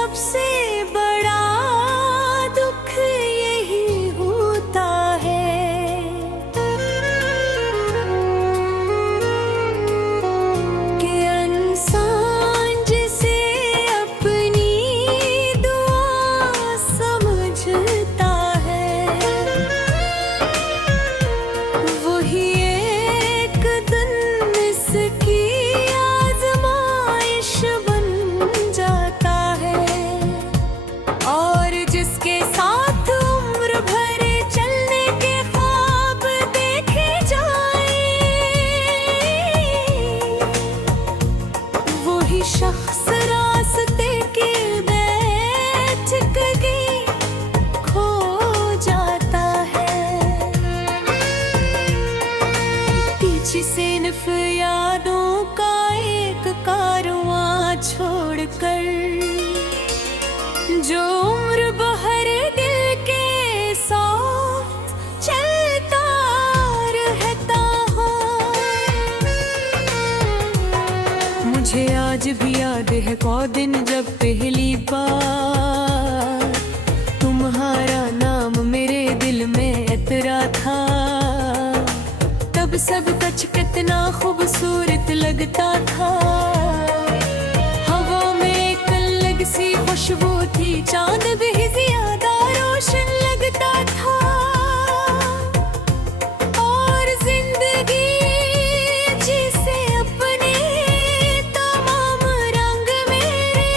सबसे बड़ा दुख यही होता है कि इंसान जिसे अपनी दुआ समझता है वही एक दिन इसकी आजमाइश बन जाता है। और जिसके साथ उम्र भर चलने के ख्वाब देखे जाए वही शख्स रास्ते के बैठ कहीं खो जाता है। पीछे से सिर्फ यादों का एक कारवां छोड़कर जो उम्र भर दिल के साथ चलता रहता हूँ। मुझे आज भी याद है वो दिन जब पहली बार तुम्हारा नाम मेरे दिल में इतरा था। तब सब कुछ कितना खूबसूरत लगता था। हवा में एक अलग सी खुशबू थी, चांद भी ज्यादा रोशन लगता था। और जिंदगी जिसे अपने तमाम रंग मेरे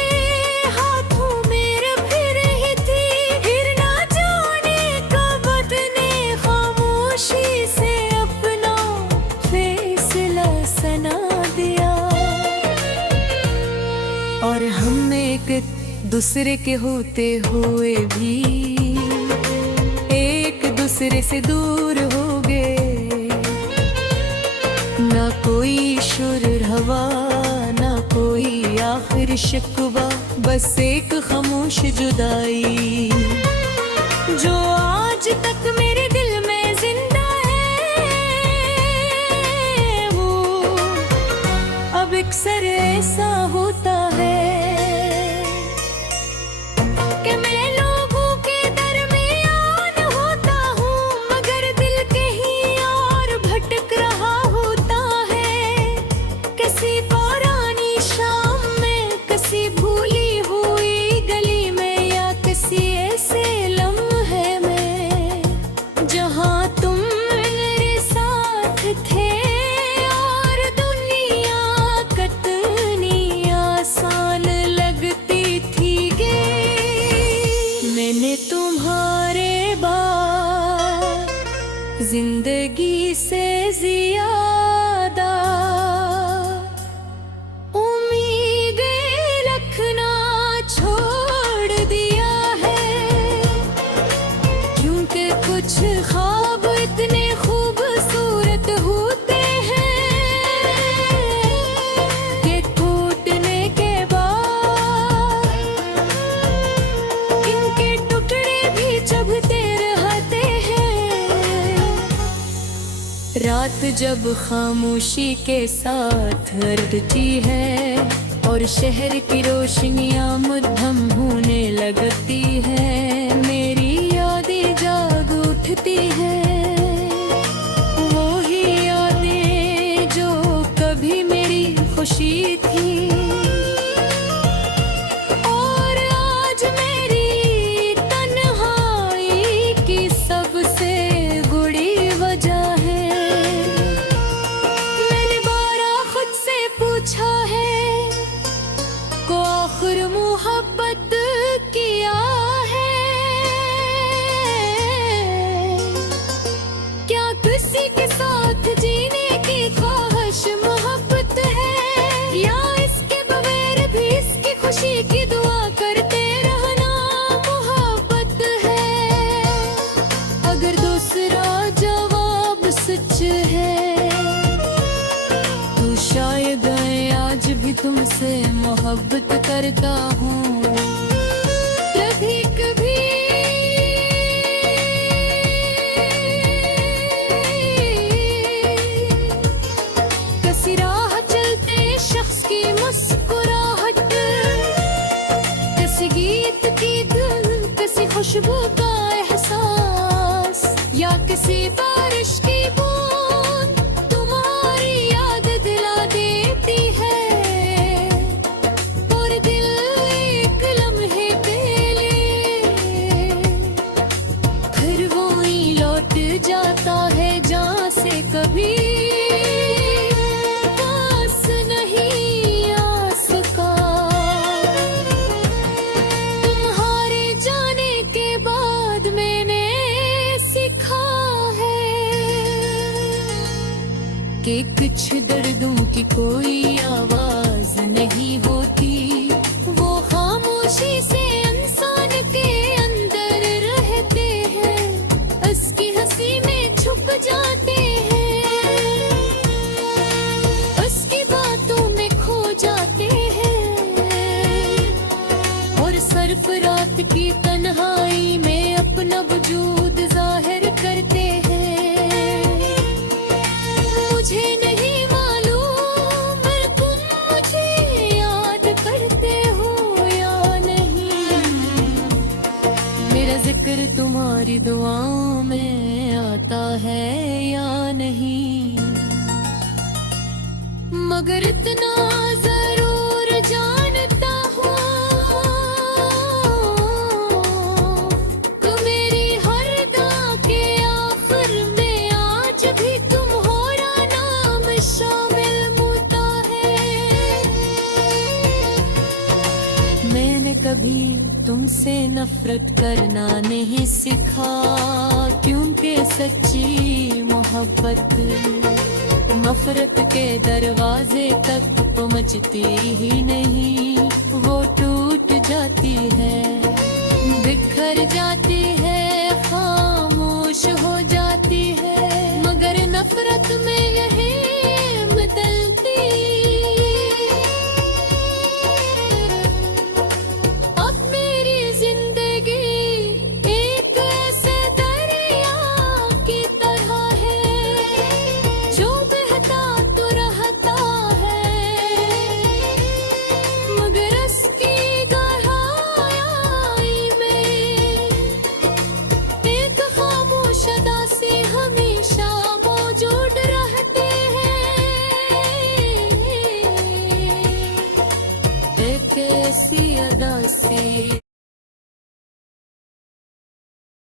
हाथों में फिर रही थी। फिर ना जाने कब ने खामोशी से अपना फैसला सुना दिया। और हम एक दूसरे के होते हुए भी एक दूसरे से दूर हो गए। ना कोई शुर हवा ना कोई आखिर शिकवा, बस एक खामोश जुदाई जो आज तक मेरे दिल में जिंदा है। वो अब अक्सर ऐसा होता है कि मैं लोगों के दरमियान होता हूँ, मगर दिल कहीं और भटक रहा होता है। किसी पुरानी शाम में, किसी भूली हुई गली में, या किसी ऐसे लम्हे में जहाँ तुम मेरे साथ थे। और दुनिया कितनी आसान लगती थी गे। मैंने तुम्हारे बाद जिंदगी से ज्यादा उम्मीदें रखना छोड़ दिया है। क्योंकि कुछ ख्वाब इतने खूबसूरत होते हैं कि टूटने के बाद इनके टुकड़े भी चुभते रहते हैं। रात जब खामोशी के साथ रटती है और शहर की रोशनियां मद्धम होने लगती है, मेरी यादें जाग उठती हैं। वो ही यादें जो कभी मेरी खुशी थी। और आज मेरी तन्हाई की सबसे बड़ी वजह है। मैंने बारा खुद से पूछा है को आखिर मोहब्बत किया है। क्या किसी के साथ जीने की ख्वाहिश मोहब्बत है, या इसके बगैर भी इसकी खुशी की दुआ करते रहना मोहब्बत है। अगर दूसरा जवाब सच है तो शायद मैं आज भी तुमसे मोहब्बत करता हूँ। कभी कभी किसी राह चलते शख्स की मुस्कुराहट, किसी खुशबू का एहसास या किसी बारिश की बूंद तुम्हारी याद दिला देती है और दिल एक लम्हे पे ले फिर वो ही लौट जाता है जहाँ से कभी पास नहीं आस का। तुम्हारे जाने के बाद मैंने सीखा है कि कुछ दर्दों की कोई आवाज नहीं होती, वो खामोशी से इंसान के अंदर रहते हैं, उसकी हंसी में छुप जाते हैं, उसकी बातों में खो जाते हैं और सरफरात की तन्हाई में अपना वजूद जाहिर करते हैं। मुझे नहीं मालूम तुम मुझे याद करते हो या नहीं, मेरा जिक्र तुम्हारी दुआओं में आता है या नहीं, मगर इतना जरूर जानता हूँ कि मेरी हर दुआ के आखिर में आज भी तुम्हारा नाम शामिल होता है। मैंने कभी तुमसे नफरत करना नहीं सीखा, क्योंकि सच्ची मोहब्बत नफरत के दरवाजे तक पहुंचती ही नहीं, वो टूट जाती है, बिखर जाती है, खामोश हो जाती है, मगर नफरत में यही बदलती। अब मेरी जिंदगी एक ऐसे दरिया की तरह है जो बहता तो रहता है, मगर उसकी गहराई में एक खामोश अदा से हमेशा मौजूद रहते हैं, एक ऐसी अदा से